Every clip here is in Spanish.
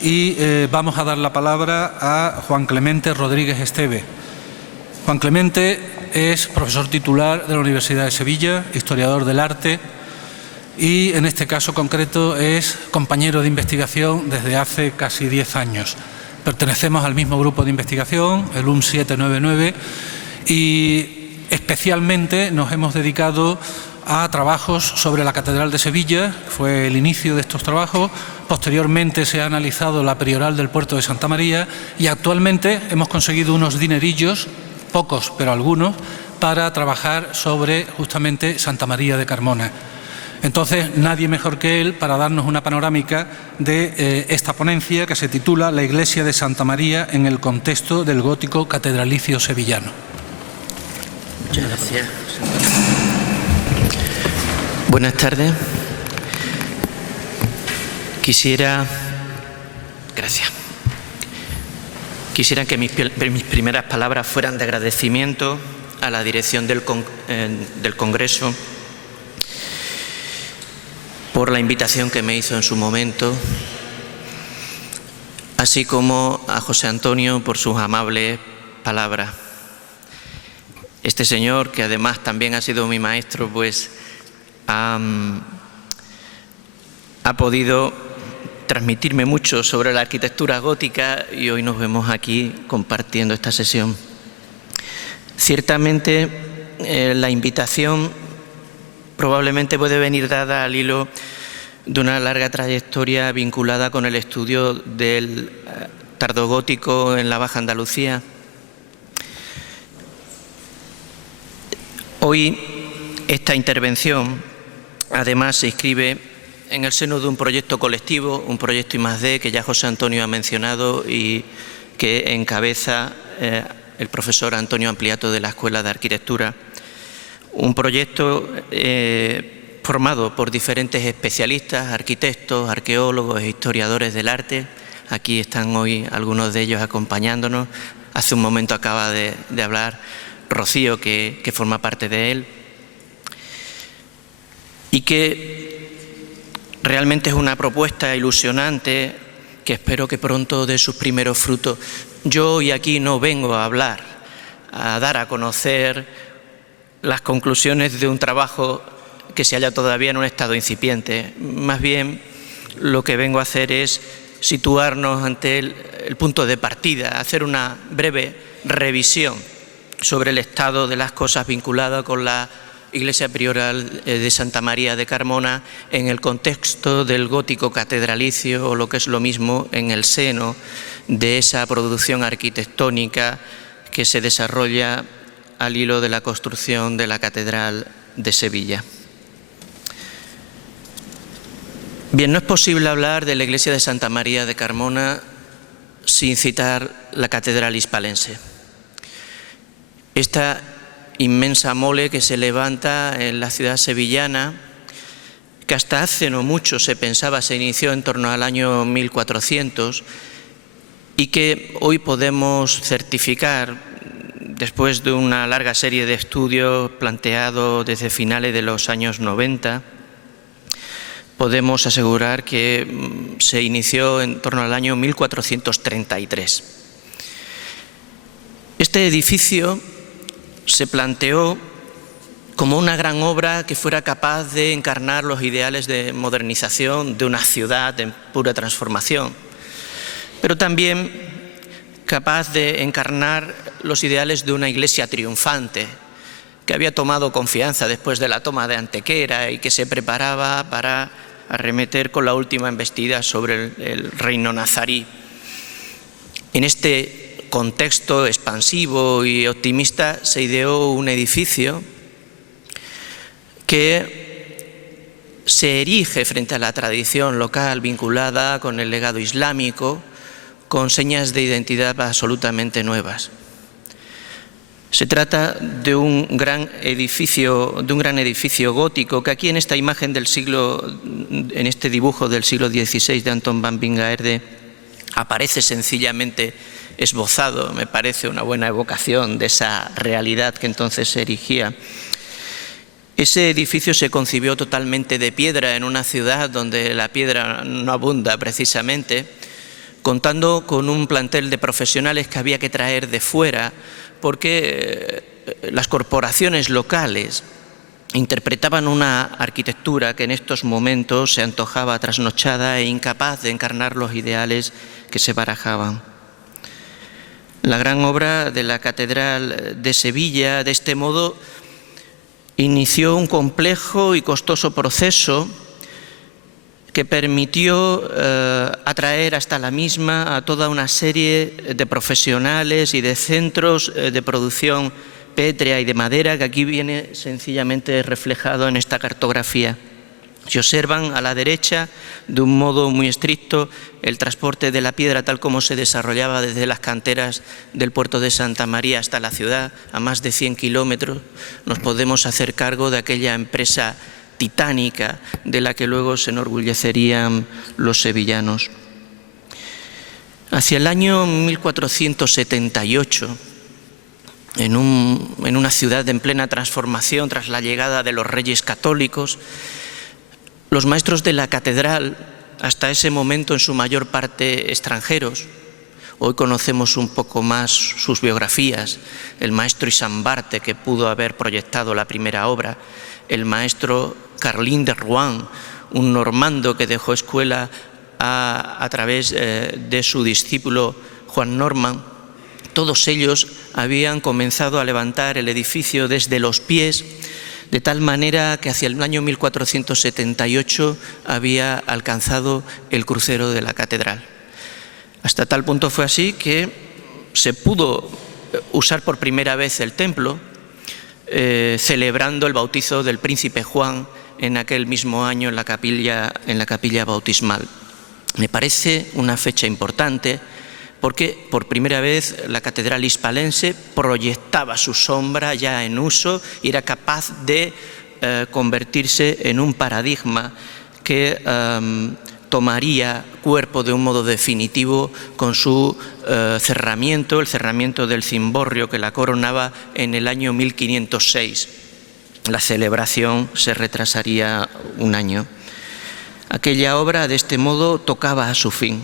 y vamos a dar la palabra a Juan Clemente Rodríguez Esteve. Juan Clemente es profesor titular de la Universidad de Sevilla, historiador del arte y en este caso concreto es compañero de investigación desde hace casi 10 años. Pertenecemos al mismo grupo de investigación, el UM 799, y especialmente nos hemos dedicado a trabajos sobre la Catedral de Sevilla, fue el inicio de estos trabajos. Posteriormente se ha analizado la prioral del puerto de Santa María y actualmente hemos conseguido unos dinerillos, pocos pero algunos, para trabajar sobre justamente Santa María de Carmona. Entonces, nadie mejor que él para darnos una panorámica de esta ponencia que se titula La iglesia de Santa María en el contexto del gótico catedralicio sevillano. Muchas gracias. Buenas tardes. Quisiera que mis primeras palabras fueran de agradecimiento a la dirección del Congreso por la invitación que me hizo en su momento, así como a José Antonio por sus amables palabras. Este señor, que además también ha sido mi maestro, pues ha podido transmitirme mucho sobre la arquitectura gótica y hoy nos vemos aquí compartiendo esta sesión. Ciertamente la invitación probablemente puede venir dada al hilo de una larga trayectoria vinculada con el estudio del tardogótico en la Baja Andalucía. Hoy esta intervención además se inscribe en el seno de un proyecto colectivo, un proyecto I+D que ya José Antonio ha mencionado y que encabeza el profesor Antonio Ampliato de la Escuela de Arquitectura. Un proyecto formado por diferentes especialistas, arquitectos, arqueólogos e historiadores del arte. Aquí están hoy algunos de ellos acompañándonos. Hace un momento acaba de hablar Rocío, que forma parte de él. Y que realmente es una propuesta ilusionante que espero que pronto dé sus primeros frutos. Yo hoy aquí no vengo a hablar, a dar a conocer las conclusiones de un trabajo que se halla todavía en un estado incipiente. Más bien lo que vengo a hacer es situarnos ante el punto de partida, hacer una breve revisión sobre el estado de las cosas vinculadas con la Iglesia Prioral de Santa María de Carmona en el contexto del gótico catedralicio o lo que es lo mismo en el seno de esa producción arquitectónica que se desarrolla al hilo de la construcción de la Catedral de Sevilla. Bien, no es posible hablar de la Iglesia de Santa María de Carmona sin citar la Catedral hispalense. Esta inmensa mole que se levanta en la ciudad sevillana, que hasta hace no mucho se pensaba se inició en torno al año 1400 y que hoy podemos certificar, después de una larga serie de estudios planteados desde finales de los años 90, podemos asegurar que se inició en torno al año 1433. Este edificio se planteó como una gran obra que fuera capaz de encarnar los ideales de modernización de una ciudad en pura transformación, pero también capaz de encarnar los ideales de una iglesia triunfante que había tomado confianza después de la toma de Antequera y que se preparaba para arremeter con la última embestida sobre el reino nazarí. En este contexto expansivo y optimista se ideó un edificio que se erige frente a la tradición local vinculada con el legado islámico, con señas de identidad absolutamente nuevas. Se trata de un gran edificio gótico que aquí en esta imagen del en este dibujo del siglo XVI de Anton van Wingaerde aparece sencillamente esbozado. Me parece una buena evocación de esa realidad que entonces se erigía. Ese edificio se concibió totalmente de piedra en una ciudad donde la piedra no abunda precisamente, contando con un plantel de profesionales que había que traer de fuera, porque las corporaciones locales interpretaban una arquitectura que en estos momentos se antojaba trasnochada e incapaz de encarnar los ideales que se barajaban. La gran obra de la Catedral de Sevilla, de este modo, inició un complejo y costoso proceso que permitió atraer hasta la misma a toda una serie de profesionales y de centros de producción pétrea y de madera, que aquí viene sencillamente reflejado en esta cartografía. Se observan a la derecha, de un modo muy estricto, el transporte de la piedra tal como se desarrollaba desde las canteras del puerto de Santa María hasta la ciudad, a más de 100 kilómetros. Nos podemos hacer cargo de aquella empresa titánica de la que luego se enorgullecerían los sevillanos. Hacia el año 1478, en una ciudad en plena transformación tras la llegada de los Reyes Católicos, los maestros de la catedral, hasta ese momento en su mayor parte extranjeros, hoy conocemos un poco más sus biografías, el maestro Isambarte, que pudo haber proyectado la primera obra, el maestro Carlin de Rouen, un normando que dejó escuela a través de su discípulo Juan Norman. Todos ellos habían comenzado a levantar el edificio desde los pies, de tal manera que hacia el año 1478 había alcanzado el crucero de la catedral. Hasta tal punto fue así que se pudo usar por primera vez el templo, celebrando el bautizo del príncipe Juan en aquel mismo año en la capilla bautismal. Me parece una fecha importante, porque por primera vez la catedral hispalense proyectaba su sombra ya en uso y era capaz de convertirse en un paradigma que tomaría cuerpo de un modo definitivo con su cerramiento, el cerramiento del cimborrio que la coronaba en el año 1506. La celebración se retrasaría un año. Aquella obra, de este modo, tocaba a su fin.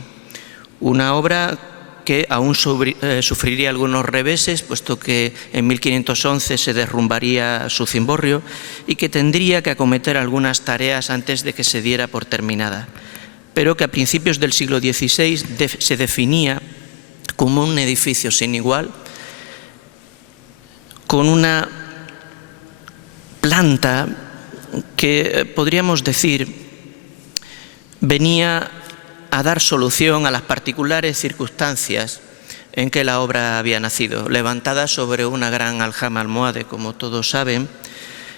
Una obra que aún sufriría algunos reveses, puesto que en 1511 se derrumbaría su cimborrio y que tendría que acometer algunas tareas antes de que se diera por terminada, pero que a principios del siglo XVI se definía como un edificio sin igual, con una planta que podríamos decir venía a dar solución a las particulares circunstancias en que la obra había nacido. Levantada sobre una gran aljama almohade, como todos saben,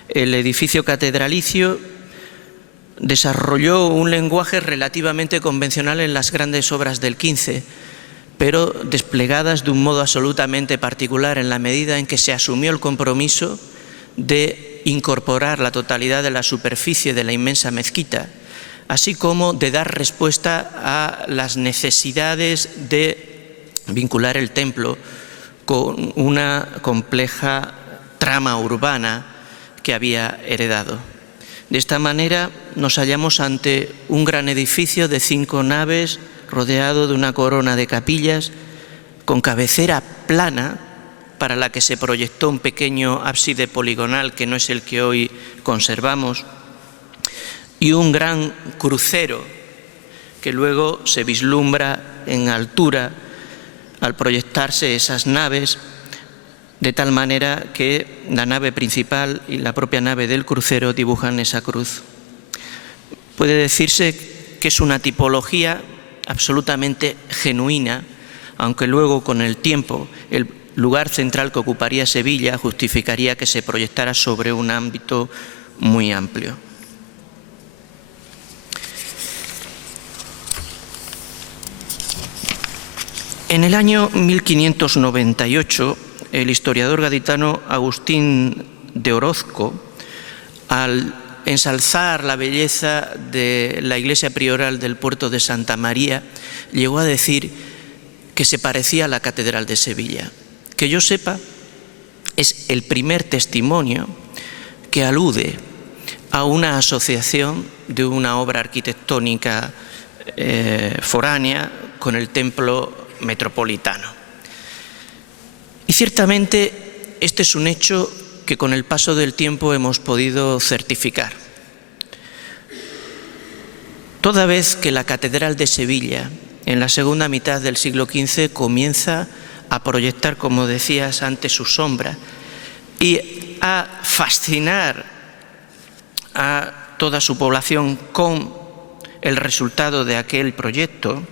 el edificio catedralicio desarrolló un lenguaje relativamente convencional en las grandes obras del XV, pero desplegadas de un modo absolutamente particular en la medida en que se asumió el compromiso de incorporar la totalidad de la superficie de la inmensa mezquita, así como de dar respuesta a las necesidades de vincular el templo con una compleja trama urbana que había heredado. De esta manera nos hallamos ante un gran edificio de 5 naves rodeado de una corona de capillas con cabecera plana, para la que se proyectó un pequeño ábside poligonal que no es el que hoy conservamos, y un gran crucero que luego se vislumbra en altura al proyectarse esas naves, de tal manera que la nave principal y la propia nave del crucero dibujan esa cruz. Puede decirse que es una tipología absolutamente genuina, aunque luego con el tiempo el lugar central que ocuparía Sevilla justificaría que se proyectara sobre un ámbito muy amplio. En el año 1598, el historiador gaditano Agustín de Orozco, al ensalzar la belleza de la iglesia prioral del puerto de Santa María, llegó a decir que se parecía a la Catedral de Sevilla. Que yo sepa, es el primer testimonio que alude a una asociación de una obra arquitectónica foránea con el templo metropolitano. Y ciertamente este es un hecho que con el paso del tiempo hemos podido certificar. Toda vez que la Catedral de Sevilla, en la segunda mitad del siglo XV, comienza a proyectar, como decías antes, su sombra y a fascinar a toda su población con el resultado de aquel proyecto,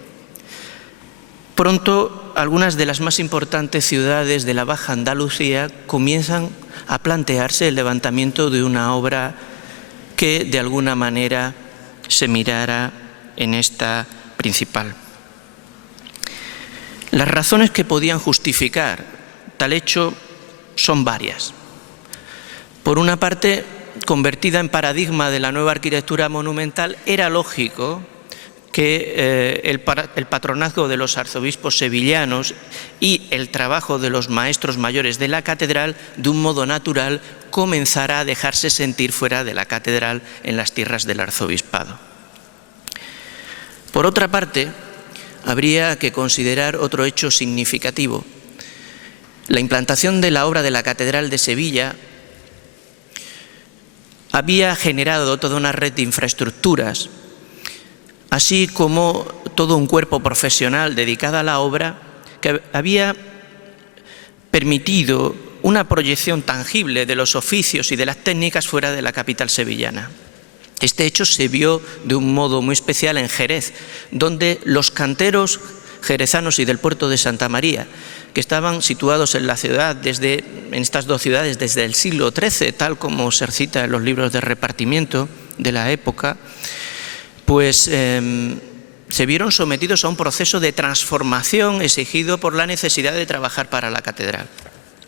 pronto algunas de las más importantes ciudades de la Baja Andalucía comienzan a plantearse el levantamiento de una obra que de alguna manera se mirara en esta principal. Las razones que podían justificar tal hecho son varias. Por una parte, convertida en paradigma de la nueva arquitectura monumental, era lógico que el patronazgo de los arzobispos sevillanos y el trabajo de los maestros mayores de la catedral, de un modo natural, comenzara a dejarse sentir fuera de la catedral en las tierras del arzobispado. Por otra parte, habría que considerar otro hecho significativo. La implantación de la obra de la Catedral de Sevilla había generado toda una red de infraestructuras, así como todo un cuerpo profesional dedicado a la obra que había permitido una proyección tangible de los oficios y de las técnicas fuera de la capital sevillana. Este hecho se vio de un modo muy especial en Jerez, donde los canteros jerezanos y del puerto de Santa María, que estaban situados en la ciudad, en estas dos ciudades desde el siglo XIII, tal como se cita en los libros de repartimiento de la época, pues se vieron sometidos a un proceso de transformación exigido por la necesidad de trabajar para la catedral.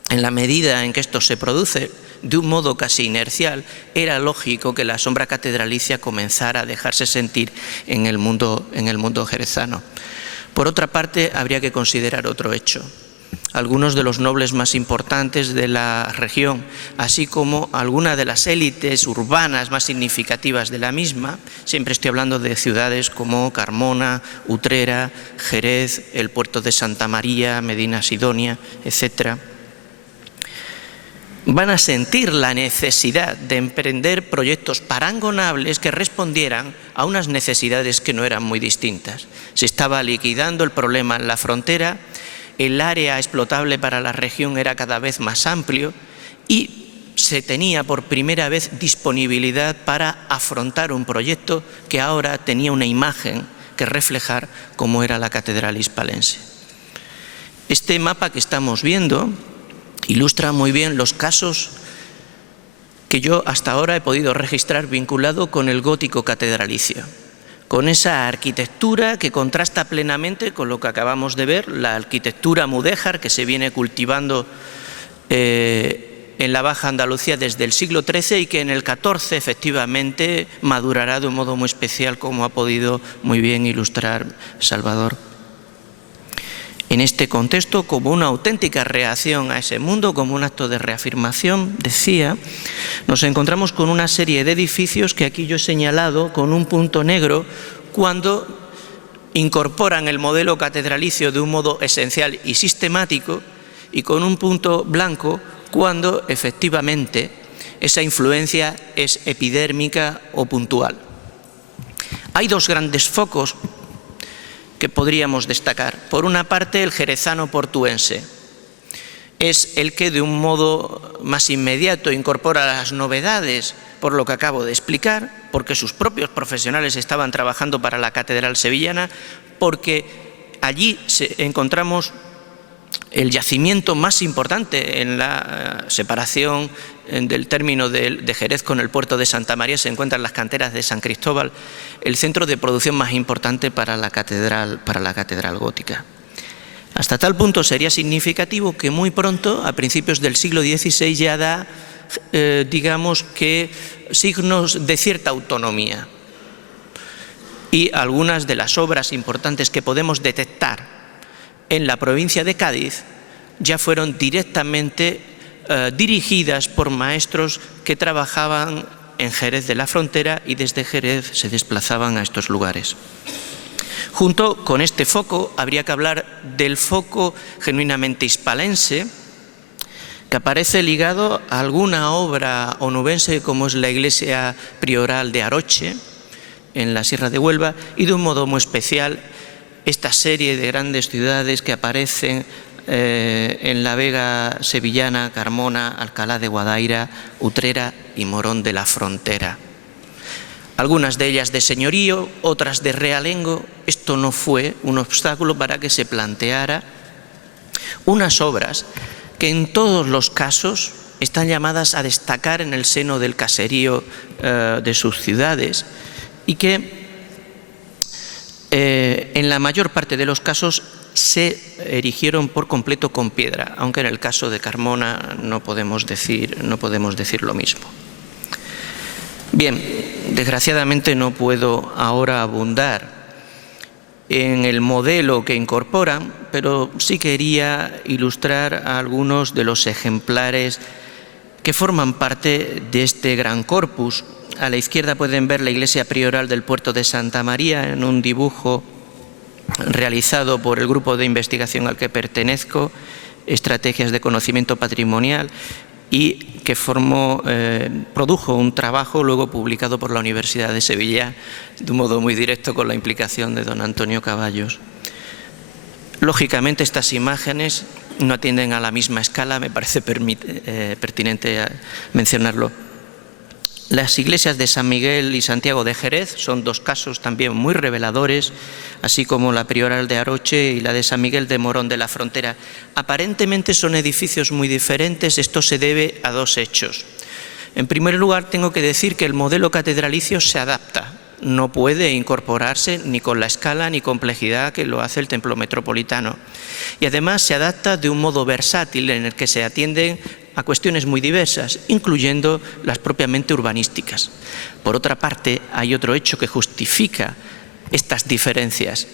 En la medida en que esto se produce, de un modo casi inercial, era lógico que la sombra catedralicia comenzara a dejarse sentir en el mundo jerezano. Por otra parte, habría que considerar otro hecho. Algunos de los nobles más importantes de la región, así como algunas de las élites urbanas más significativas de la misma, siempre estoy hablando de ciudades como Carmona, Utrera, Jerez, el puerto de Santa María, Medina Sidonia, etc., van a sentir la necesidad de emprender proyectos parangonables que respondieran a unas necesidades que no eran muy distintas. Se estaba liquidando el problema en la frontera, el área explotable para la región era cada vez más amplio y se tenía por primera vez disponibilidad para afrontar un proyecto que ahora tenía una imagen que reflejar como era la catedral hispalense. Este mapa que estamos viendo ilustra muy bien los casos que yo hasta ahora he podido registrar vinculado con el gótico catedralicio, con esa arquitectura que contrasta plenamente con lo que acabamos de ver, la arquitectura mudéjar que se viene cultivando en la Baja Andalucía desde el siglo XIII y que en el XIV efectivamente madurará de un modo muy especial, como ha podido muy bien ilustrar Salvador. En este contexto, como una auténtica reacción a ese mundo, como un acto de reafirmación, decía, nos encontramos con una serie de edificios que aquí yo he señalado con un punto negro cuando incorporan el modelo catedralicio de un modo esencial y sistemático, y con un punto blanco cuando efectivamente esa influencia es epidérmica o puntual. Hay dos grandes focos que podríamos destacar. Por una parte, el jerezano portuense. Es el que de un modo más inmediato incorpora las novedades por lo que acabo de explicar, porque sus propios profesionales estaban trabajando para la catedral sevillana, porque allí encontramos el yacimiento más importante en la separación del término de Jerez con el puerto de Santa María. Se encuentran las canteras de San Cristóbal, el centro de producción más importante para la catedral gótica. Hasta tal punto sería significativo que muy pronto, a principios del siglo XVI, ya da, digamos que, signos de cierta autonomía. Y algunas de las obras importantes que podemos detectar en la provincia de Cádiz ya fueron directamente dirigidas por maestros que trabajaban en Jerez de la Frontera y desde Jerez se desplazaban a estos lugares. Junto con este foco habría que hablar del foco genuinamente hispalense, que aparece ligado a alguna obra onubense como es la iglesia prioral de Aroche, en la Sierra de Huelva, y de un modo muy especial esta serie de grandes ciudades que aparecen en la Vega sevillana, Carmona, Alcalá de Guadaira, Utrera y Morón de la Frontera. Algunas de ellas de señorío, otras de realengo. Esto no fue un obstáculo para que se planteara unas obras que en todos los casos están llamadas a destacar en el seno del caserío de sus ciudades y que en la mayor parte de los casos se erigieron por completo con piedra, aunque en el caso de Carmona no podemos decir lo mismo. Bien, desgraciadamente no puedo ahora abundar en el modelo que incorporan, pero sí quería ilustrar algunos de los ejemplares que forman parte de este gran corpus. A la izquierda pueden ver la iglesia prioral del puerto de Santa María en un dibujo realizado por el grupo de investigación al que pertenezco, Estrategias de Conocimiento Patrimonial, y que produjo un trabajo luego publicado por la Universidad de Sevilla de un modo muy directo con la implicación de don Antonio Caballos. Lógicamente estas imágenes no atienden a la misma escala, me parece pertinente mencionarlo. Las iglesias de San Miguel y Santiago de Jerez son dos casos también muy reveladores, así como la prioral de Aroche y la de San Miguel de Morón de la Frontera. Aparentemente son edificios muy diferentes. Esto se debe a dos hechos. En primer lugar, tengo que decir que el modelo catedralicio se adapta. No puede incorporarse ni con la escala ni complejidad que lo hace el templo metropolitano. Y además se adapta de un modo versátil en el que se atienden a cuestiones muy diversas, incluyendo las propiamente urbanísticas. Por otra parte, hay otro hecho que justifica estas diferencias,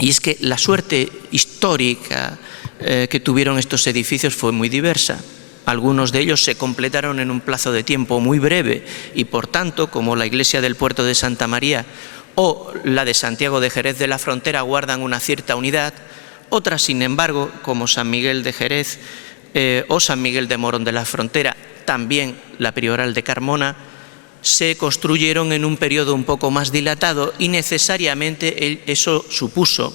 y es que la suerte histórica que tuvieron estos edificios fue muy diversa. Algunos de ellos se completaron en un plazo de tiempo muy breve y, por tanto, como la iglesia del puerto de Santa María o la de Santiago de Jerez de la Frontera, guardan una cierta unidad. Otras, sin embargo, como San Miguel de Jerez o San Miguel de Morón de la Frontera, también la prioral de Carmona, se construyeron en un periodo un poco más dilatado y necesariamente eso supuso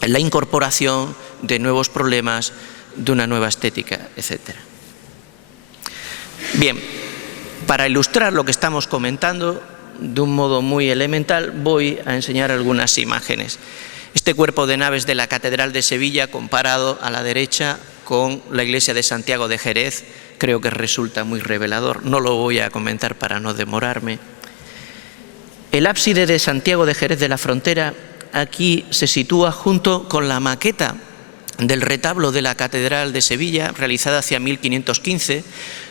la incorporación de nuevos problemas, de una nueva estética, etc. Bien, para ilustrar lo que estamos comentando de un modo muy elemental, voy a enseñar algunas imágenes. Este cuerpo de naves de la Catedral de Sevilla, comparado a la derecha con la iglesia de Santiago de Jerez, creo que resulta muy revelador. No lo voy a comentar para no demorarme. El ábside de Santiago de Jerez de la Frontera aquí se sitúa junto con la maqueta del retablo de la Catedral de Sevilla, realizada hacia 1515,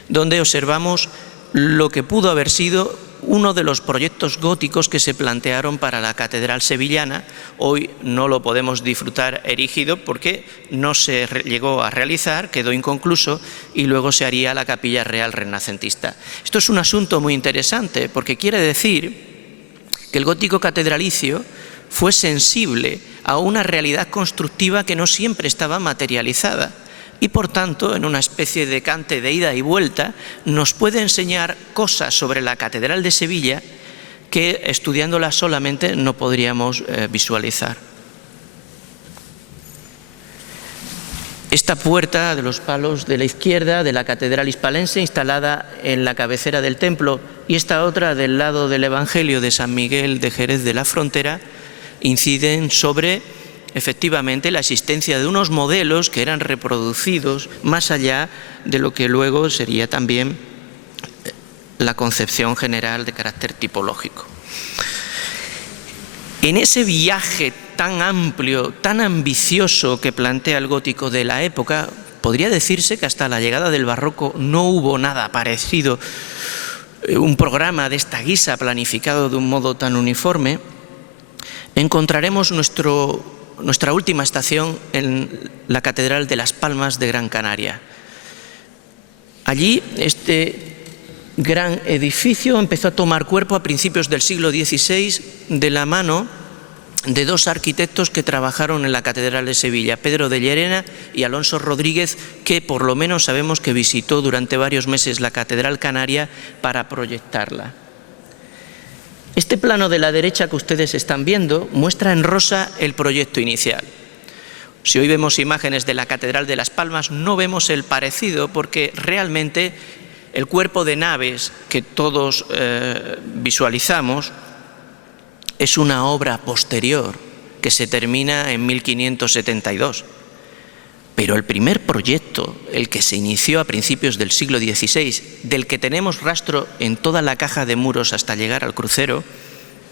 donde observamos lo que pudo haber sido uno de los proyectos góticos que se plantearon para la Catedral sevillana. Hoy no lo podemos disfrutar erigido porque no se llegó a realizar, quedó inconcluso y luego se haría la capilla real renacentista. Esto es un asunto muy interesante porque quiere decir que el gótico catedralicio fue sensible a una realidad constructiva que no siempre estaba materializada. Y por tanto, en una especie de cante de ida y vuelta, nos puede enseñar cosas sobre la Catedral de Sevilla que, estudiándola solamente, no podríamos visualizar. Esta puerta de los palos de la izquierda de la Catedral hispalense, instalada en la cabecera del templo, y esta otra del lado del Evangelio de San Miguel de Jerez de la Frontera, inciden sobre efectivamente la existencia de unos modelos que eran reproducidos más allá de lo que luego sería también la concepción general de carácter tipológico. En ese viaje tan amplio, tan ambicioso que plantea el gótico de la época, podría decirse que hasta la llegada del barroco no hubo nada parecido, un programa de esta guisa planificado de un modo tan uniforme. Encontraremos nuestra última estación en la Catedral de Las Palmas de Gran Canaria. Allí este gran edificio empezó a tomar cuerpo a principios del siglo XVI de la mano de dos arquitectos que trabajaron en la Catedral de Sevilla, Pedro de Llerena y Alonso Rodríguez, que por lo menos sabemos que visitó durante varios meses la Catedral Canaria para proyectarla. Este plano de la derecha que ustedes están viendo muestra en rosa el proyecto inicial. Si hoy vemos imágenes de la Catedral de Las Palmas, no vemos el parecido porque realmente el cuerpo de naves que todos visualizamos es una obra posterior que se termina en 1572. Pero el primer proyecto, el que se inició a principios del siglo XVI, del que tenemos rastro en toda la caja de muros hasta llegar al crucero,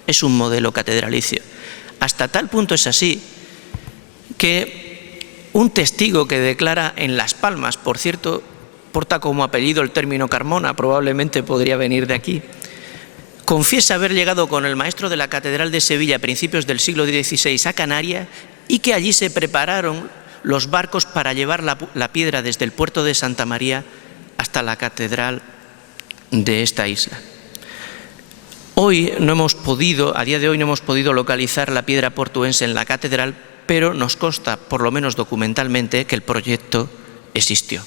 es un modelo catedralicio. Hasta tal punto es así que un testigo que declara en Las Palmas, por cierto, porta como apellido el término Carmona, probablemente podría venir de aquí, confiesa haber llegado con el maestro de la Catedral de Sevilla a principios del siglo XVI a Canarias y que allí se prepararon los barcos para llevar la piedra desde el puerto de Santa María hasta la catedral de esta isla. A día de hoy no hemos podido localizar la piedra portuense en la catedral, pero nos consta, por lo menos documentalmente, que el proyecto existió.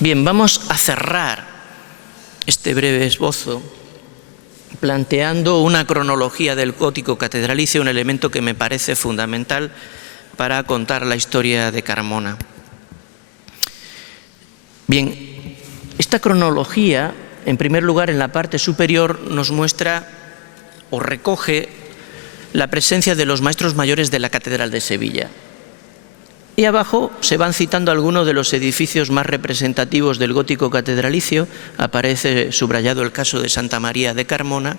Bien, vamos a cerrar este breve esbozo planteando una cronología del gótico catedralicio, un elemento que me parece fundamental para contar la historia de Carmona. Bien, esta cronología, en primer lugar, en la parte superior, nos muestra o recoge la presencia de los maestros mayores de la Catedral de Sevilla. Y abajo se van citando algunos de los edificios más representativos del gótico catedralicio. Aparece subrayado el caso de Santa María de Carmona,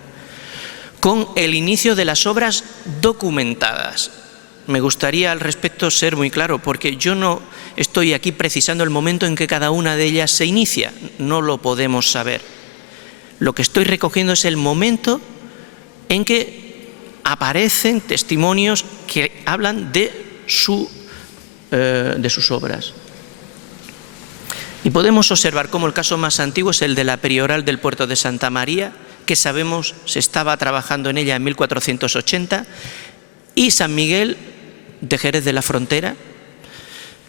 con el inicio de las obras documentadas. Me gustaría al respecto ser muy claro, porque yo no estoy aquí precisando el momento en que cada una de ellas se inicia, no lo podemos saber. Lo que estoy recogiendo es el momento en que aparecen testimonios que hablan de sus obras. Y podemos observar cómo el caso más antiguo es el de la Prioral del puerto de Santa María, que sabemos se estaba trabajando en ella en 1480, y San Miguel de Jerez de la Frontera,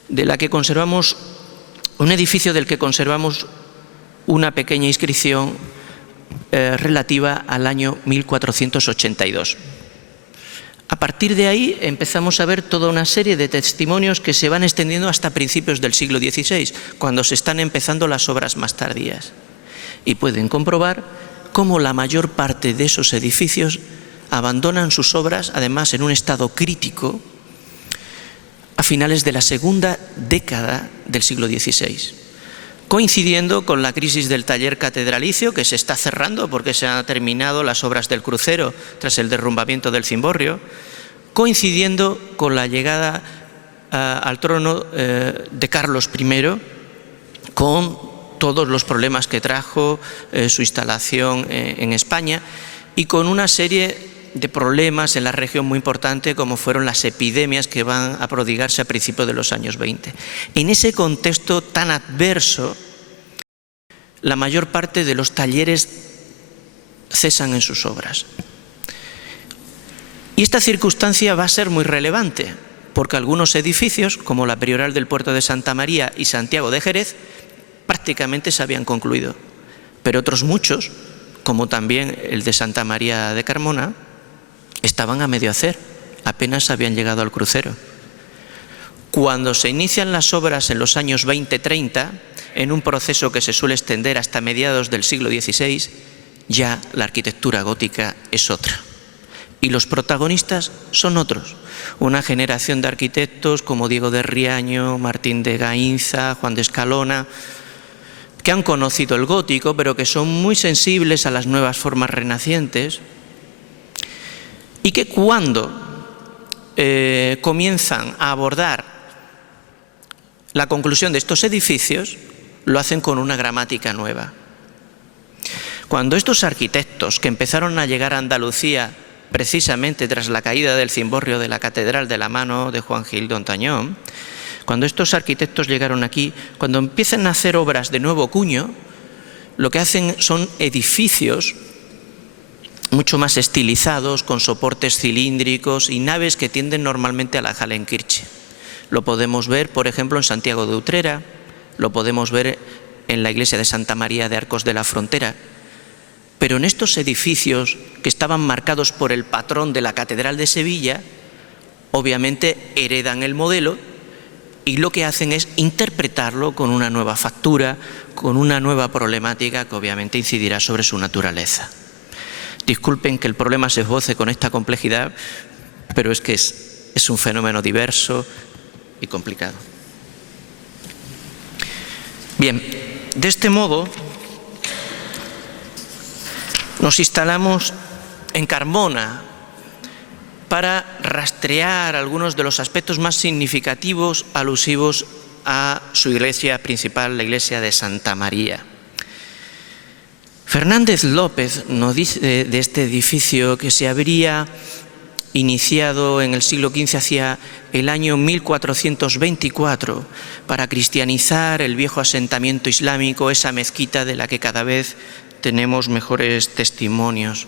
de la que conservamos un edificio del que conservamos una pequeña inscripción relativa al año 1482. A partir de ahí empezamos a ver toda una serie de testimonios que se van extendiendo hasta principios del siglo XVI, cuando se están empezando las obras más tardías. Y pueden comprobar cómo la mayor parte de esos edificios abandonan sus obras, además en un estado crítico, a finales de la segunda década del siglo XVI, coincidiendo con la crisis del taller catedralicio, que se está cerrando porque se han terminado las obras del crucero tras el derrumbamiento del cimborrio, coincidiendo con la llegada al trono de Carlos I, con todos los problemas que trajo su instalación en España, y con una serie de problemas en la región muy importante, como fueron las epidemias que van a prodigarse a principios de los años 20. En ese contexto tan adverso, la mayor parte de los talleres cesan en sus obras. Y esta circunstancia va a ser muy relevante, porque algunos edificios, como la Prioral del puerto de Santa María y Santiago de Jerez, prácticamente se habían concluido, pero otros muchos, como también el de Santa María de Carmona, estaban a medio hacer, apenas habían llegado al crucero. Cuando se inician las obras en los años 20-30, en un proceso que se suele extender hasta mediados del siglo XVI, ya la arquitectura gótica es otra. Y los protagonistas son otros. Una generación de arquitectos como Diego de Riaño, Martín de Gainza, Juan de Escalona, que han conocido el gótico, pero que son muy sensibles a las nuevas formas renacientes, y que cuando comienzan a abordar la conclusión de estos edificios, lo hacen con una gramática nueva. Cuando estos arquitectos que empezaron a llegar a Andalucía precisamente tras la caída del cimborrio de la catedral de la mano de Juan Gil de Ontañón, cuando estos arquitectos llegaron aquí, cuando empiezan a hacer obras de nuevo cuño, lo que hacen son edificios mucho más estilizados, con soportes cilíndricos y naves que tienden normalmente a la Hallenkirche. Lo podemos ver, por ejemplo, en Santiago de Utrera, lo podemos ver en la iglesia de Santa María de Arcos de la Frontera. Pero en estos edificios que estaban marcados por el patrón de la Catedral de Sevilla, obviamente heredan el modelo y lo que hacen es interpretarlo con una nueva factura, con una nueva problemática que obviamente incidirá sobre su naturaleza. Disculpen que el problema se esboce con esta complejidad, pero es que es un fenómeno diverso y complicado. Bien, de este modo nos instalamos en Carmona para rastrear algunos de los aspectos más significativos alusivos a su iglesia principal, la iglesia de Santa María. Fernández López nos dice de este edificio que se habría iniciado en el siglo XV hacia el año 1424 para cristianizar el viejo asentamiento islámico, esa mezquita de la que cada vez tenemos mejores testimonios.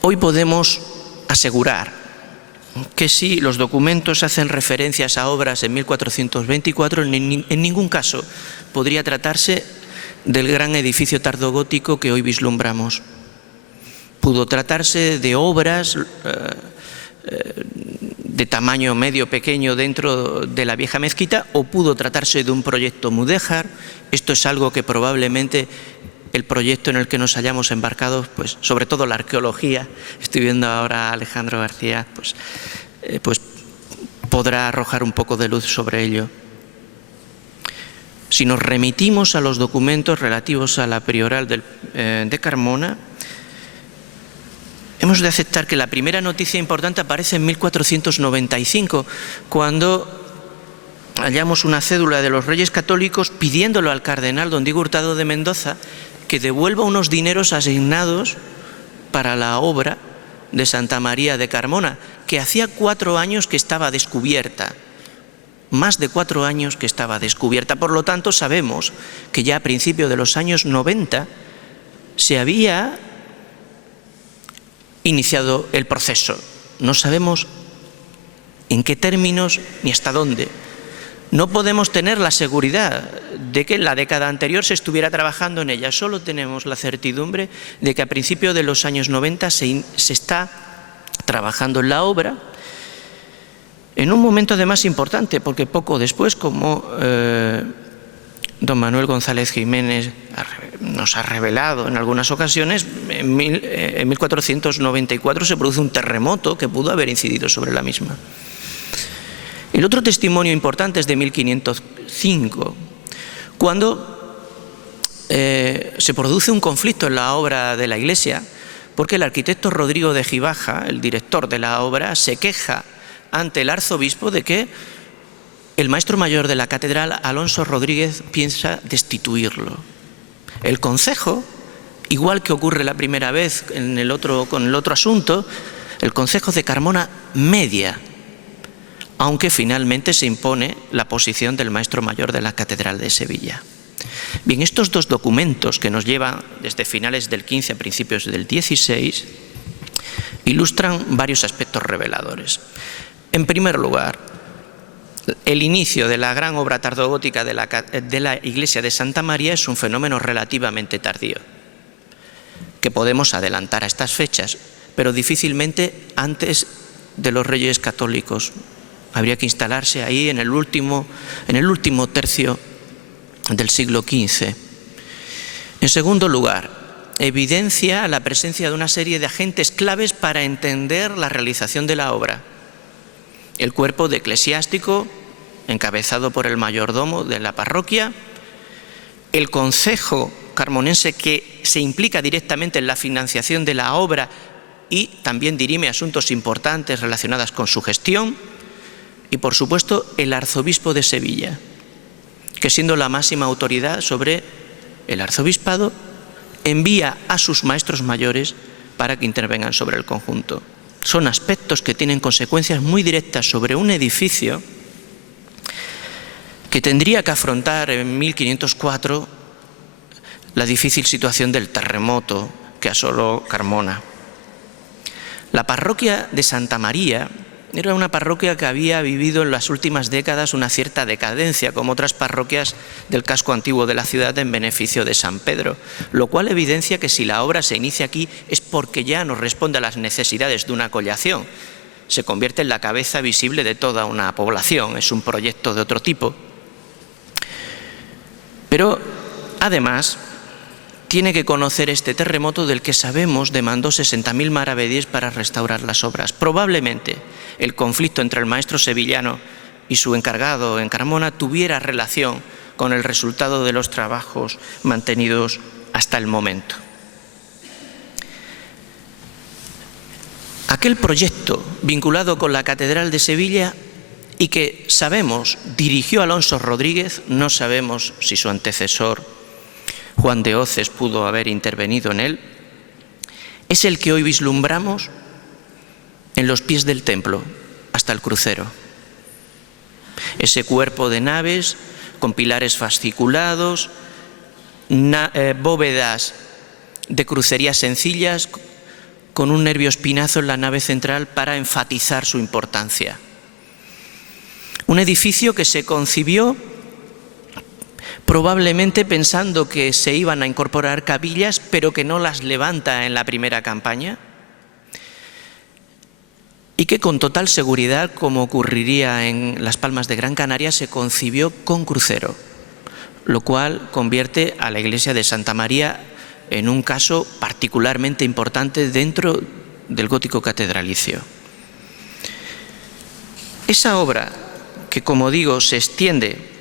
Hoy podemos asegurar que si los documentos hacen referencias a obras en 1424, en ningún caso podría tratarse del gran edificio tardogótico que hoy vislumbramos. Pudo tratarse de obras de tamaño medio pequeño dentro de la vieja mezquita, o pudo tratarse de un proyecto mudéjar. Esto es algo que probablemente el proyecto en el que nos hayamos embarcado, pues sobre todo la arqueología, estoy viendo ahora a Alejandro García, pues podrá arrojar un poco de luz sobre ello. Si nos remitimos a los documentos relativos a la prioral de Carmona, hemos de aceptar que la primera noticia importante aparece en 1495, cuando hallamos una cédula de los Reyes Católicos pidiéndolo al cardenal don Diego Hurtado de Mendoza que devuelva unos dineros asignados para la obra de Santa María de Carmona, que hacía 4 años que estaba descubierta. Más de 4 años que estaba descubierta. Por lo tanto, sabemos que ya a principios de los años 90 se había iniciado el proceso. No sabemos en qué términos ni hasta dónde. No podemos tener la seguridad de que en la década anterior se estuviera trabajando en ella. Solo tenemos la certidumbre de que a principios de los años 90 se está trabajando en la obra, en un momento además importante, porque poco después, como don Manuel González Jiménez nos ha revelado en algunas ocasiones, en 1494 se produce un terremoto que pudo haber incidido sobre la misma. El otro testimonio importante es de 1505, cuando se produce un conflicto en la obra de la iglesia, porque el arquitecto Rodrigo de Gibaja, el director de la obra, se queja ante el arzobispo de que el maestro mayor de la catedral, Alonso Rodríguez, piensa destituirlo. El concejo, igual que ocurre la primera vez con el otro asunto, el concejo de Carmona media, aunque finalmente se impone la posición del maestro mayor de la catedral de Sevilla. Bien, estos dos documentos que nos llevan desde finales del XV a principios del XVI ilustran varios aspectos reveladores. En primer lugar, el inicio de la gran obra tardogótica de la iglesia de Santa María es un fenómeno relativamente tardío, que podemos adelantar a estas fechas, pero difícilmente antes de los Reyes Católicos. Habría que instalarse ahí en el último tercio del siglo XV. En segundo lugar, evidencia la presencia de una serie de agentes claves para entender la realización de la obra. El cuerpo de eclesiástico, encabezado por el mayordomo de la parroquia, el concejo carmonense, que se implica directamente en la financiación de la obra y también dirime asuntos importantes relacionados con su gestión, y por supuesto el arzobispo de Sevilla, que siendo la máxima autoridad sobre el arzobispado, envía a sus maestros mayores para que intervengan sobre el conjunto. Son aspectos que tienen consecuencias muy directas sobre un edificio que tendría que afrontar en 1504 la difícil situación del terremoto que asoló Carmona. La parroquia de Santa María era una parroquia que había vivido en las últimas décadas una cierta decadencia, como otras parroquias del casco antiguo de la ciudad, en beneficio de San Pedro, lo cual evidencia que si la obra se inicia aquí es porque ya no responde a las necesidades de una collación. Se convierte en la cabeza visible de toda una población, es un proyecto de otro tipo. Pero, además, tiene que conocer este terremoto del que sabemos demandó 60.000 maravedíes para restaurar las obras. Probablemente el conflicto entre el maestro sevillano y su encargado en Carmona tuviera relación con el resultado de los trabajos mantenidos hasta el momento. Aquel proyecto vinculado con la Catedral de Sevilla y que sabemos dirigió Alonso Rodríguez, no sabemos si su antecesor Juan de Hoces pudo haber intervenido en él, es el que hoy vislumbramos en los pies del templo, hasta el crucero. Ese cuerpo de naves con pilares fasciculados, bóvedas de crucería sencillas, con un nervio espinazo en la nave central para enfatizar su importancia. Un edificio que se concibió probablemente pensando que se iban a incorporar capillas, pero que no las levanta en la primera campaña, y que con total seguridad, como ocurriría en Las Palmas de Gran Canaria, se concibió con crucero, lo cual convierte a la iglesia de Santa María en un caso particularmente importante dentro del gótico catedralicio. Esa obra, que como digo se extiende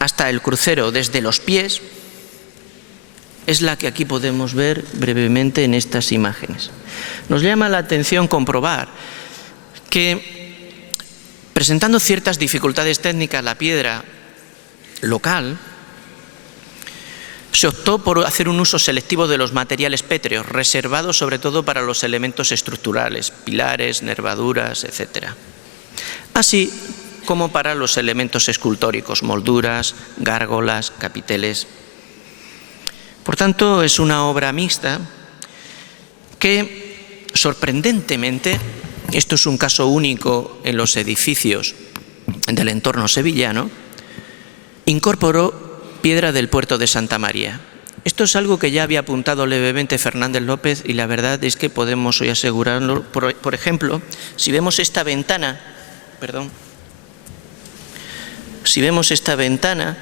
hasta el crucero desde los pies, es la que aquí podemos ver brevemente en estas imágenes. Nos llama la atención comprobar que, presentando ciertas dificultades técnicas, la piedra local, se optó por hacer un uso selectivo de los materiales pétreos, reservados sobre todo para los elementos estructurales, pilares, nervaduras, etc. Así como para los elementos escultóricos, molduras, gárgolas, capiteles. Por tanto, es una obra mixta que, sorprendentemente, esto es un caso único en los edificios del entorno sevillano, incorporó piedra del puerto de Santa María. Esto es algo que ya había apuntado levemente Fernández López y la verdad es que podemos hoy asegurarlo. Por ejemplo, si vemos esta ventana, si vemos esta ventana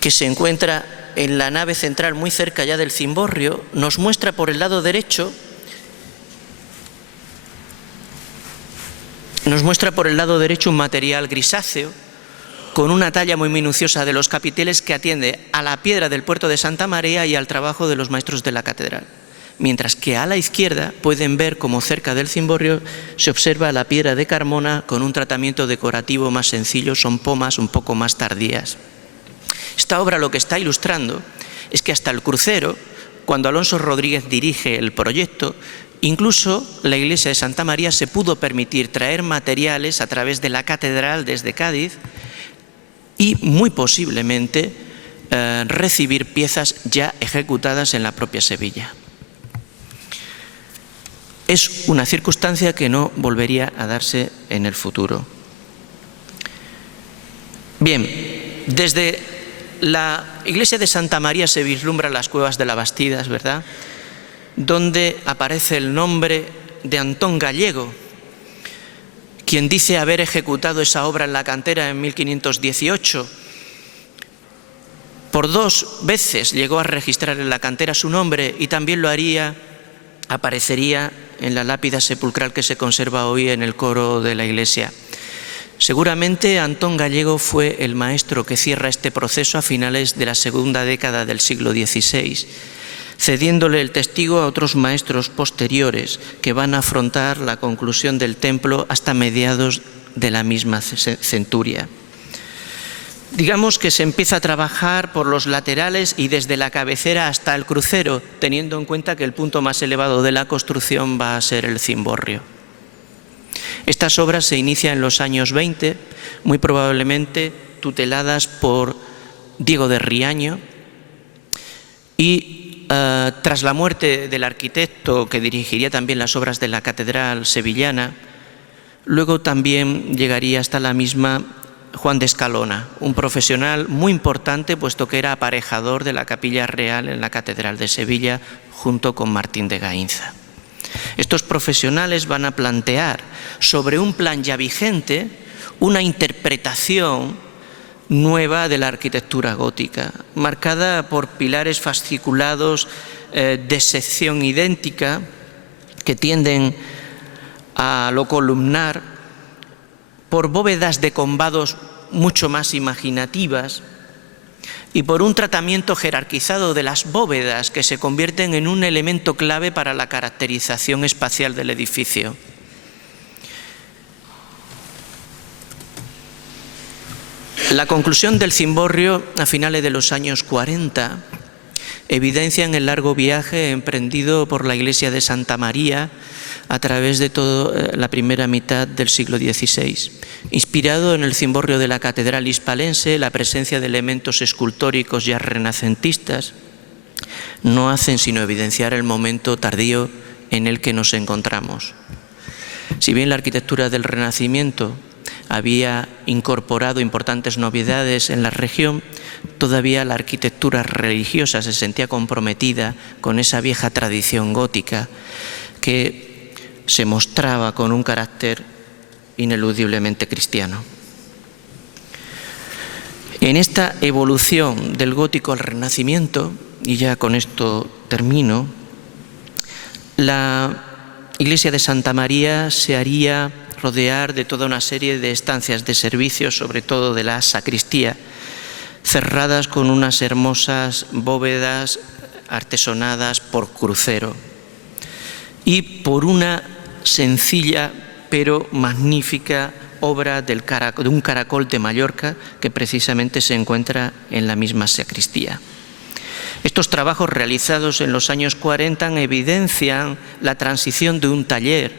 que se encuentra en la nave central muy cerca ya del cimborrio, nos muestra por el lado derecho un material grisáceo con una talla muy minuciosa de los capiteles que atiende a la piedra del puerto de Santa María y al trabajo de los maestros de la catedral. Mientras que a la izquierda pueden ver cómo cerca del cimborrio se observa la piedra de Carmona con un tratamiento decorativo más sencillo, son pomas un poco más tardías. Esta obra lo que está ilustrando es que hasta el crucero, cuando Alonso Rodríguez dirige el proyecto, incluso la iglesia de Santa María se pudo permitir traer materiales a través de la catedral desde Cádiz y muy posiblemente recibir piezas ya ejecutadas en la propia Sevilla. Es una circunstancia que no volvería a darse en el futuro. Bien, desde la iglesia de Santa María se vislumbran las cuevas de la Bastidas, ¿verdad?, donde aparece el nombre de Antón Gallego, quien dice haber ejecutado esa obra en la cantera en 1518. Por 2 veces llegó a registrar en la cantera su nombre y también aparecería en la lápida sepulcral que se conserva hoy en el coro de la iglesia. Seguramente Antón Gallego fue el maestro que cierra este proceso a finales de la segunda década del siglo XVI, cediéndole el testigo a otros maestros posteriores que van a afrontar la conclusión del templo hasta mediados de la misma centuria. Digamos que se empieza a trabajar por los laterales y desde la cabecera hasta el crucero, teniendo en cuenta que el punto más elevado de la construcción va a ser el cimborrio. Estas obras se inician en los años 20, muy probablemente tuteladas por Diego de Riaño, Y tras la muerte del arquitecto que dirigiría también las obras de la catedral sevillana, luego también llegaría hasta la misma Juan de Escalona, un profesional muy importante puesto que era aparejador de la capilla real en la catedral de Sevilla junto con Martín de Gainza. Estos profesionales van a plantear sobre un plan ya vigente una interpretación nueva de la arquitectura gótica, marcada por pilares fasciculados de sección idéntica que tienden a lo columnar, por bóvedas de combados mucho más imaginativas y por un tratamiento jerarquizado de las bóvedas que se convierten en un elemento clave para la caracterización espacial del edificio. La conclusión del cimborrio a finales de los años 40 evidencia el largo viaje emprendido por la iglesia de Santa María a través de toda la primera mitad del siglo XVI. Inspirado en el cimborrio de la catedral hispalense, la presencia de elementos escultóricos ya renacentistas no hacen sino evidenciar el momento tardío en el que nos encontramos. Si bien la arquitectura del Renacimiento había incorporado importantes novedades en la región, todavía la arquitectura religiosa se sentía comprometida con esa vieja tradición gótica que se mostraba con un carácter ineludiblemente cristiano. En esta evolución del gótico al Renacimiento, y ya con esto termino, la iglesia de Santa María se haría rodear de toda una serie de estancias de servicio, sobre todo de la sacristía, cerradas con unas hermosas bóvedas artesonadas por crucero y por una sencilla pero magnífica obra de un caracol de Mallorca que precisamente se encuentra en la misma sacristía. Estos trabajos realizados en los años 40 evidencian la transición de un taller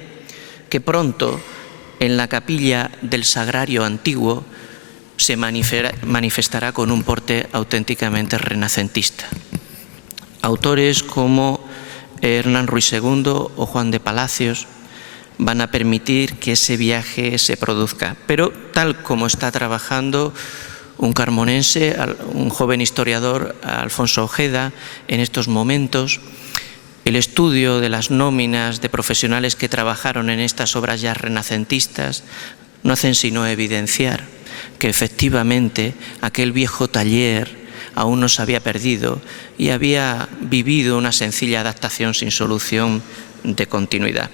que pronto en la capilla del Sagrario antiguo se manifestará con un porte auténticamente renacentista. Autores como Hernán Ruiz II o Juan de Palacios van a permitir que ese viaje se produzca. Pero tal como está trabajando un carmonense, un joven historiador, Alfonso Ojeda, en estos momentos, el estudio de las nóminas de profesionales que trabajaron en estas obras ya renacentistas no hacen sino evidenciar que efectivamente aquel viejo taller aún no se había perdido y había vivido una sencilla adaptación sin solución de continuidad.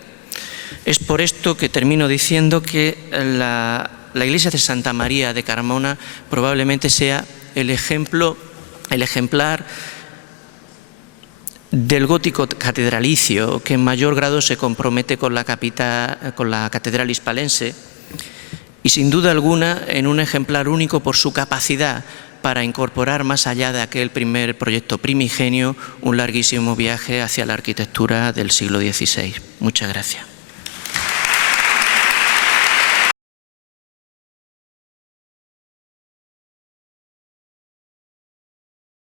Es por esto que termino diciendo que la iglesia de Santa María de Carmona probablemente sea el ejemplar del gótico catedralicio que en mayor grado se compromete con la catedral hispalense y sin duda alguna en un ejemplar único por su capacidad para incorporar más allá de aquel primer proyecto primigenio un larguísimo viaje hacia la arquitectura del siglo XVI. Muchas gracias.